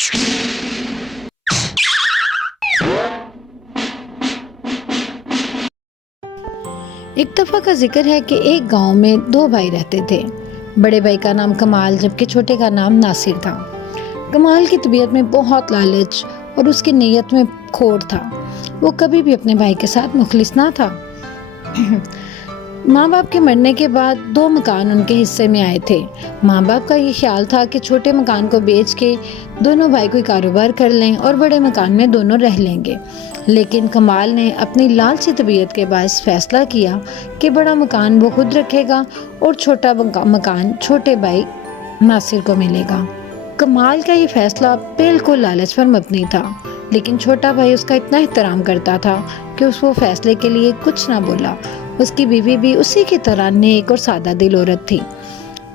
एक दफा का जिक्र है कि एक गांव में दो भाई रहते थे। बड़े भाई का नाम कमाल जबकि छोटे का नाम नासिर था। कमाल की तबीयत में बहुत लालच और उसकी नीयत में खोट था। वो कभी भी अपने भाई के साथ मुखलिस ना था। माँ बाप के मरने के बाद दो मकान उनके हिस्से में आए थे। माँ बाप का ये ख्याल था कि छोटे मकान को बेच के दोनों भाई कोई कारोबार कर लें और बड़े मकान में दोनों रह लेंगे। लेकिन कमाल ने अपनी लालची तबीयत के बायस फैसला किया कि बड़ा मकान वो खुद रखेगा और छोटा मकान छोटे भाई नासिर को मिलेगा। कमाल का ये फैसला बिल्कुल लालच पर मबनी था, लेकिन छोटा भाई उसका इतना एहतराम करता था कि उसको फैसले के लिए कुछ ना बोला। उसकी बीवी भी उसी की तरह नेक और सादा दिल औरत थी।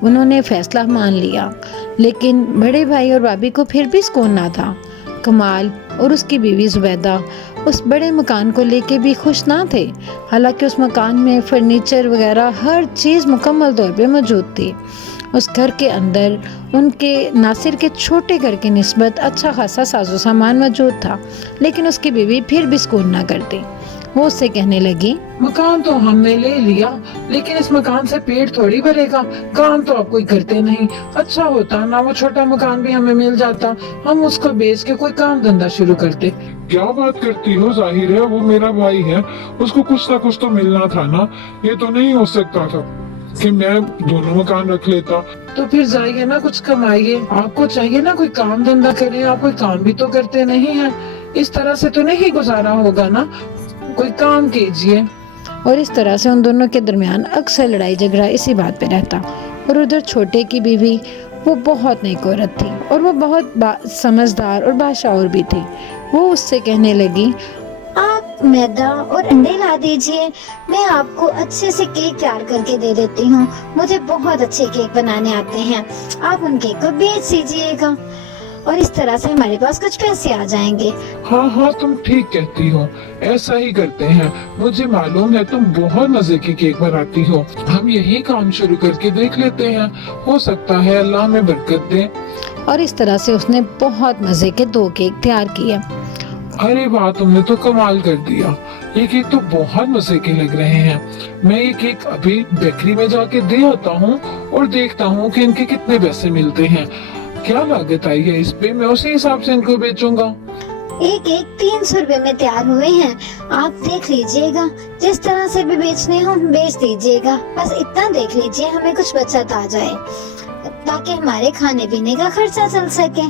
उन्होंने फैसला मान लिया, लेकिन बड़े भाई और भाभी को फिर भी सुकून ना था। कमाल और उसकी बीवी जुबैदा उस बड़े मकान को लेके भी खुश ना थे। हालांकि उस मकान में फर्नीचर वगैरह हर चीज़ मुकम्मल तौर पे मौजूद थी। उस घर के अंदर उनके नासिर के छोटे घर की निस्बत अच्छा खासा साजो सामान मौजूद था, लेकिन उसकी बीवी फिर भी सुकून ना करती। वो उससे कहने लगी, मकान तो हमने ले लिया, लेकिन इस मकान से पेट थोड़ी भरेगा। काम तो आप कोई करते नहीं। अच्छा होता ना वो छोटा मकान भी हमें मिल जाता, हम उसको बेच के कोई काम धंधा शुरू करते। क्या बात करती हो? जाहिर है वो मेरा भाई है, उसको कुछ ना कुछ तो मिलना था ना। ये तो नहीं हो सकता था कि मैं दोनों मकान रख लेता। तो फिर जाइए ना, कुछ कमाइए। आपको चाहिए ना कोई काम धंधा करें, आप कोई काम भी तो करते नहीं हैं। इस तरह से तो नहीं गुजारा होगा ना, कोई काम कीजिए। और इस तरह से उन दोनों के दरमियान अक्सर लड़ाई झगड़ा इसी बात पे रहता। और उधर छोटे की बीवी वो बहुत नेक औरत थी और वो बहुत समझदार और बाशऊर भी थी। वो उससे कहने लगी, आप मैदा और अंडे ला दीजिए, मैं आपको अच्छे से केक तैयार करके दे देती हूँ। मुझे बहुत अच्छे केक बनाने आते हैं, आप उन केक को बेच दीजिएगा और इस तरह से हमारे पास कुछ पैसे आ जाएंगे। हाँ हाँ, तुम ठीक कहती हो, ऐसा ही करते हैं। मुझे मालूम है तुम बहुत मजे के केक बनाती हो। हम यही काम शुरू करके देख लेते हैं, हो सकता है अल्लाह में बरकत दे। और इस तरह से उसने बहुत मजे के 2 केक तैयार किए। अरे वाह, तुमने तो कमाल कर दिया। ये केक तो बहुत मजे के लग रहे हैं। मैं ये केक अभी बेकरी में जाके दे आता हूँ और देखता हूँ कि इनके कितने पैसे मिलते हैं। क्या लागत आई है इस पे, मैं उसी हिसाब से इनको बेचूंगा। एक 300 रुपए में तैयार हुए हैं, आप देख लीजिएगा। जिस तरह से भी बेचने हो बेच दीजिएगा, बस इतना देख लीजिए हमें कुछ बचत आ जाए ताकि हमारे खाने पीने का खर्चा चल सके।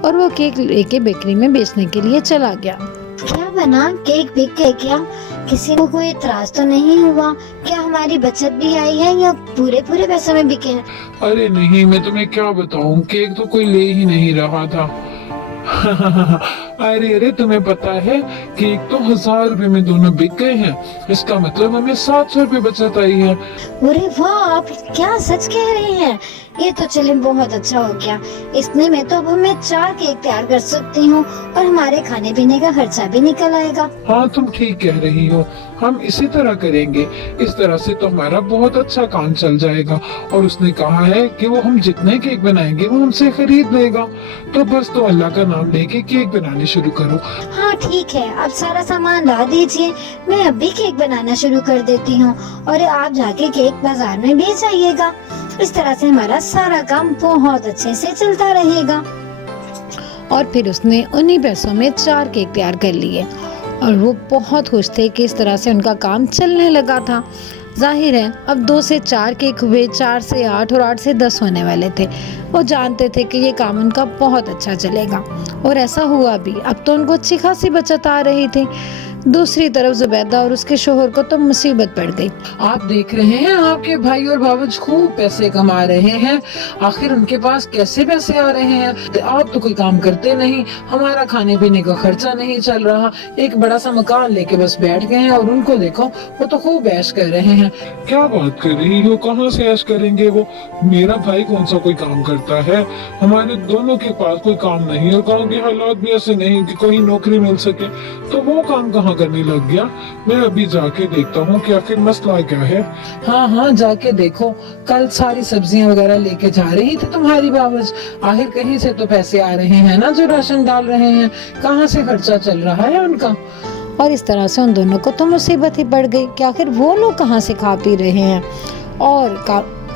और वो केक लेके बेकरी में बेचने के लिए चला गया। क्या बना, केक बिक गए क्या? किसी को कोई इतराज तो नहीं हुआ? क्या हमारी बचत भी आई है या पूरे पैसों में बिके हैं? अरे नहीं, मैं तुम्हें क्या बताऊं, केक तो कोई ले ही नहीं रहा था। अरे तुम्हें पता है केक तो 1000 रुपए में दोनों बिक गए हैं। इसका मतलब हमें 700 रुपए बचत आई है। अरे वाह, आप क्या सच कह रहे हैं? ये तो चले बहुत अच्छा हो गया। इतने में तो अब मैं 4 केक तैयार कर सकती हूँ और हमारे खाने पीने का खर्चा भी निकल आएगा। हाँ, तुम ठीक कह रही हो, हम इसी तरह करेंगे। इस तरह से तो हमारा बहुत अच्छा काम चल जाएगा। और उसने कहा है कि वो हम जितने केक बनाएंगे वो हमसे खरीद लेगा। तो बस तो अल्लाह का नाम लेके केक बनाने शुरू करो। हाँ ठीक है, आप सारा सामान ला दीजिए, मैं अभी केक बनाना शुरू कर देती हूँ और आप जाके केक बाजार में बेच आइएगा। इस तरह से हमारा सारा काम बहुत अच्छे से चलता रहेगा। और फिर उसने उन्हीं पैसों में 4 केक तैयार कर लिए और वो बहुत खुश थे कि इस तरह से उनका काम चलने लगा था। जाहिर है अब 2 से 4 केक हुए, 4 से 8 और 8 से 10 होने वाले थे। वो जानते थे कि ये काम उनका बहुत अच्छा चलेगा और ऐसा हुआ भी। अब तो उनको अच्छी खासी बचत आ रही थी। दूसरी तरफ जुबैदा और उसके शोहर को तो मुसीबत पड़ गई। आप देख रहे हैं आपके भाई और भावज खूब पैसे कमा रहे हैं, आखिर उनके पास कैसे पैसे आ रहे हैं? आप तो कोई काम करते नहीं, हमारा खाने पीने का खर्चा नहीं चल रहा। एक बड़ा सा मकान लेके बस बैठ गए हैं और उनको देखो वो तो खूब ऐश कर रहे हैं। क्या बात कर रही हो, कहाँ से ऐश करेंगे वो? मेरा भाई कौन सा कोई काम करता है? हमारे दोनों के पास कोई काम नहीं और गाँव के हालात भी ऐसे नहीं कि कोई नौकरी मिल सके, तो वो काम कहाँ वहाँ करने लग गया। मैं अभी जाके देखता हूँ कि आखिर मसला क्या है। हाँ हाँ, जाके देखो। कल सारी सब्जियां वगैरह लेके जा रही थी तुम्हारी बाबज। आखिर कहीं से तो पैसे आ रहे हैं ना जो राशन डाल रहे हैं। कहाँ से खर्चा चल रहा है उनका। और इस तरह से उन दोनों को तो मुसीबत ही पड़ गई कि आखिर वो लोग कहाँ से खा पी रहे हैं। और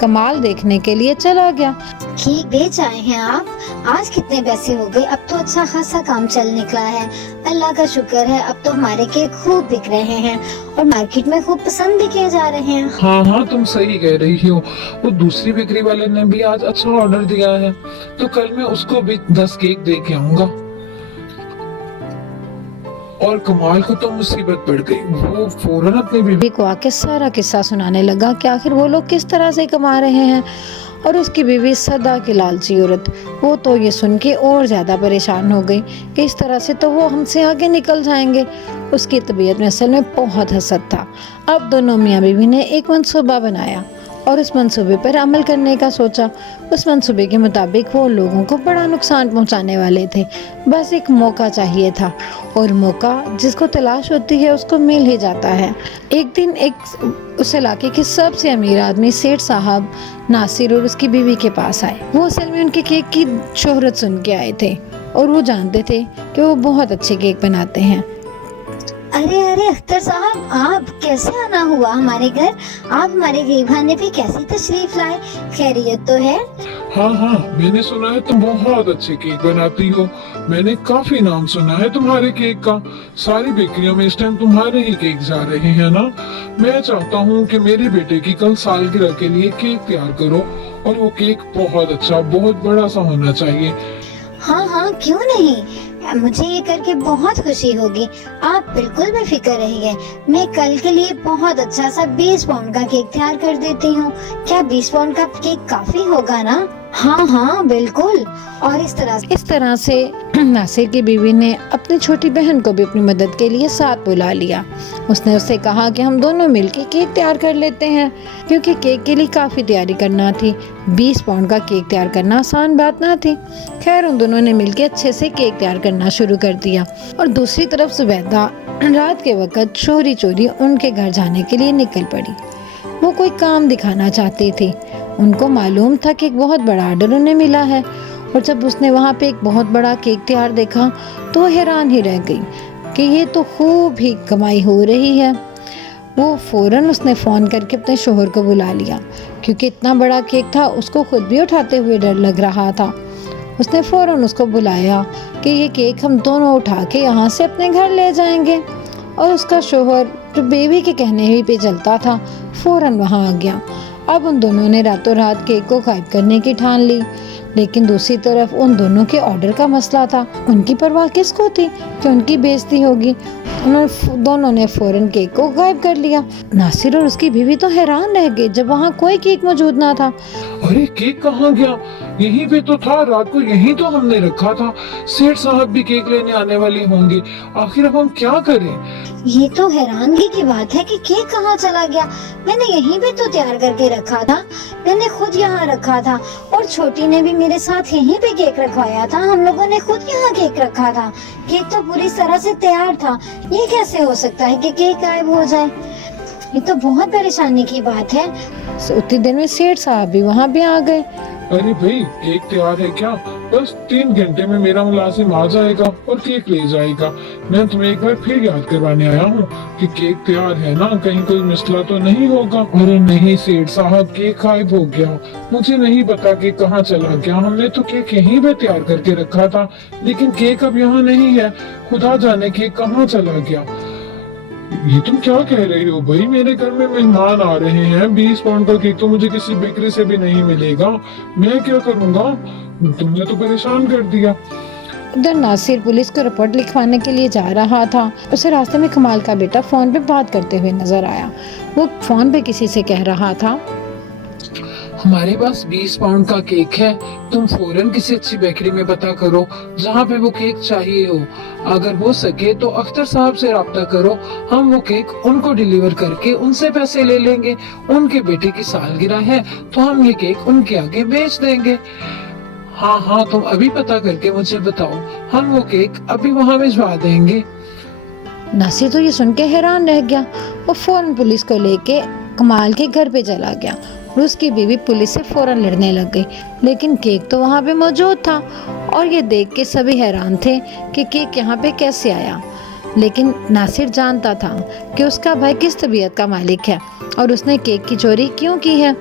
कमाल देखने के लिए चला गया। केक बेच आए हैं आप? आज कितने पैसे हो गए? अब तो अच्छा खासा काम चल निकला है। अल्लाह का शुक्र है, अब तो हमारे केक खूब बिक रहे हैं और मार्केट में खूब पसंद भी किए जा रहे हैं। हाँ हाँ, तुम सही कह रही हो। वो दूसरी बेकरी वाले ने भी आज अच्छा ऑर्डर दिया है, तो कल मैं उसको भी 10 केक दे के आऊंगा। और कमाल को तो मुसीबत पड़ गई। वो फौरन अपनी बीवी को आके सारा किस्सा सुनाने लगा कि आखिर वो लोग किस तरह से कमा रहे हैं। और उसकी बीवी सदा की लालची औरत, वो तो ये सुन के और ज्यादा परेशान हो गई कि इस तरह से तो वो हमसे आगे निकल जाएंगे। उसकी तबीयत में असल में बहुत हसद था। अब दोनों मियाँ बीवी ने एक मंसूबा बनाया और उस मंसूबे पर अमल करने का सोचा। उस मंसूबे के मुताबिक वो लोगों को बड़ा नुकसान पहुंचाने वाले थे। बस एक मौका चाहिए था, और मौका जिसको तलाश होती है उसको मिल ही जाता है। एक दिन उस इलाके के सबसे अमीर आदमी सेठ साहब नासिर और उसकी बीवी के पास आए। वो असल में उनके केक की शोहरत सुन के आए थे और वो जानते थे कि वो बहुत अच्छे केक बनाते हैं। अरे अरे अख्तर साहब, आप कैसे आना हुआ हमारे घर? आप हमारे गरीब खाने पे कैसी तशरीफ लाए? खैरियत तो है? हाँ हाँ, मैंने सुना है तुम बहुत अच्छे केक बनाती हो। मैंने काफी नाम सुना है तुम्हारे केक का। सारी बेकरियों में इस टाइम तुम्हारे ही केक जा रहे हैं ना। मैं चाहता हूँ कि मेरे बेटे की कल सालगिरह के लिए केक तैयार करो, और वो केक बहुत अच्छा, बहुत बड़ा सा होना चाहिए। हाँ हाँ, क्यों नहीं। मुझे ये करके बहुत खुशी होगी। आप बिल्कुल बेफिक्र रहिए। मैं कल के लिए बहुत अच्छा सा 20 पाउंड का केक तैयार कर देती हूँ। क्या 20 पाउंड का केक काफी होगा ना? हाँ हाँ बिल्कुल। और इस तरह से नासिर की बीवी ने अपनी छोटी बहन को भी अपनी मदद के लिए साथ बुला लिया। उसने उससे कहा कि हम दोनों मिलकर केक तैयार कर लेते हैं, क्योंकि केक के लिए काफ़ी तैयारी करना थी। 20 पाउंड का केक तैयार करना आसान बात ना थी। खैर, उन दोनों ने मिलकर अच्छे से केक तैयार करना शुरू कर दिया। और दूसरी तरफ सुबैदा रात के वक्त चोरी चोरी उनके घर जाने के लिए निकल पड़ी। वो कोई काम दिखाना चाहती थी। उनको मालूम था कि एक बहुत बड़ा ऑर्डर उन्हें मिला है, और जब उसने वहाँ पे एक बहुत बड़ा केक तैयार देखा तो हैरान ही रह गई कि ये तो खूब ही कमाई हो रही है। वो फौरन उसने फ़ोन करके अपने शोहर को बुला लिया, क्योंकि इतना बड़ा केक था उसको खुद भी उठाते हुए डर लग रहा था। उसने फौरन उसको बुलाया कि ये केक हम दोनों उठा के यहाँ से अपने घर ले जाएंगे। और उसका शोहर, जो बेबी के कहने ही पे चलता था, फौरन वहाँ आ गया। अब उन दोनों ने रातों रात केक को गायब करने की ठान ली। लेकिन दूसरी तरफ उन दोनों के ऑर्डर का मसला था। उनकी परवाह किसको थी कि उनकी बेइज्जती होगी। दोनों ने फौरन केक को गायब कर लिया। नासिर और उसकी बीवी तो हैरान रह गए जब वहाँ कोई केक मौजूद ना था। अरे केक कहाँ गया? यहीं पे तो था, रात को यहीं तो हमने रखा था। सेठ साहब भी केक लेने आने वाले होंगे। आखिर अब हम क्या करें? ये तो हैरानगी की बात है कि केक कहाँ चला गया। मैंने यहीं पे तो तैयार करके रखा था। मैंने खुद यहाँ रखा था, और छोटी ने भी मेरे साथ यहीं पे केक रखवाया था। हम लोगों ने खुद यहाँ केक रखा था। केक तो पूरी तरह से तैयार था। ये कैसे हो सकता है कि केक गायब हो जाए? ये तो बहुत परेशानी की बात है। उतनी देर में सेठ साहब भी वहाँ पे आ गए। अरे भाई, केक तैयार है क्या? बस 3 घंटे में मेरा मुलाजिम आ जाएगा और केक ले जाएगा। मैं तुम्हें एक बार फिर याद करवाने आया हूँ कि केक तैयार है ना, कहीं कोई मसला तो नहीं होगा। अरे नहीं सेठ साहब, केक गायब हो गया। मुझे नहीं पता कि कहाँ चला गया। हमने तो केक यहीं पे तैयार करके रखा था, लेकिन केक अब यहाँ नहीं है। खुदा जाने केक कहाँ चला गया। ये तुम क्या कह रही हो भाई? मेरे घर में मेहमान आ रहे हैं। 20 पाउंड का केक तो मुझे किसी बेकरी से भी नहीं मिलेगा। मैं क्या करूँगा? तुमने तो परेशान कर दिया। उधर नासिर पुलिस को रिपोर्ट लिखवाने के लिए जा रहा था। उसे रास्ते में कमाल का बेटा फोन पे बात करते हुए नजर आया। वो फोन पे किसी से कह रहा था, हमारे पास 20 पाउंड का केक है। तुम फौरन किसी अच्छी बेकरी में पता करो जहाँ पे वो केक चाहिए हो। अगर हो सके तो अख्तर साहब से राब्ता करो। हम वो केक उनको डिलीवर करके उनसे पैसे ले लेंगे। उनके बेटे की सालगिरह है तो हम ये केक उनके आगे बेच देंगे। हाँ हाँ, तुम अभी पता करके मुझे बताओ, हम वो केक अभी वहाँ भिजवा देंगे। नासिर तो ये सुन के हैरान रह गया। वो फौरन पुलिस को लेके कमाल के घर पे चला गया और उसकी बीवी पुलिस से फौरन लड़ने लग गई, लेकिन केक तो वहाँ पे मौजूद था और ये देख के सभी हैरान थे कि केक यहाँ पे कैसे आया। लेकिन नासिर जानता था कि उसका भाई किस तबीयत का मालिक है और उसने केक की चोरी क्यों की है।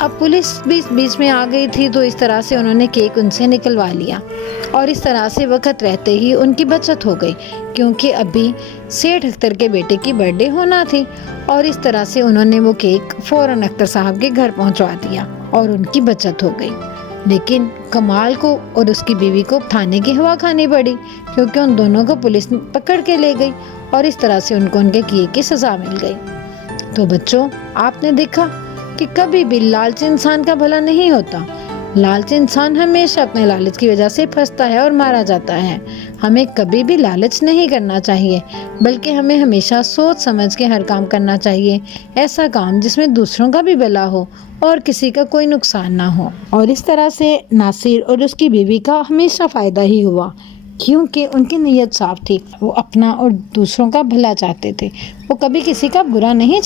अब पुलिस भी बीच में आ गई थी, तो इस तरह से उन्होंने केक उनसे निकलवा लिया और इस तरह से वक्त रहते ही उनकी बचत हो गई, क्योंकि अभी सेठ अख्तर के बेटे की बर्थडे होना थी और इस तरह से उन्होंने वो केक फौरन अख्तर साहब के घर पहुंचवा दिया और उनकी बचत हो गई। लेकिन कमाल को और उसकी बीवी को थाने की हवा खानी पड़ी, क्योंकि उन दोनों को पुलिस पकड़ के ले गई और इस तरह से उनको उनके किए की सज़ा मिल गई। तो बच्चों, आपने देखा कि कभी भी लालची इंसान का भला नहीं होता। लालची इंसान हमेशा अपने लालच की वजह से फंसता है और मारा जाता है। हमें कभी भी लालच नहीं करना चाहिए, बल्कि हमें हमेशा सोच समझ के हर काम करना चाहिए, ऐसा काम जिसमें दूसरों का भी भला हो और किसी का कोई नुकसान ना हो। और इस तरह से नासिर और उसकी बीवी का हमेशा फ़ायदा ही हुआ, क्योंकि उनकी नीयत साफ थी। वो अपना और दूसरों का भला चाहते थे, वो कभी किसी का बुरा नहीं चाहते।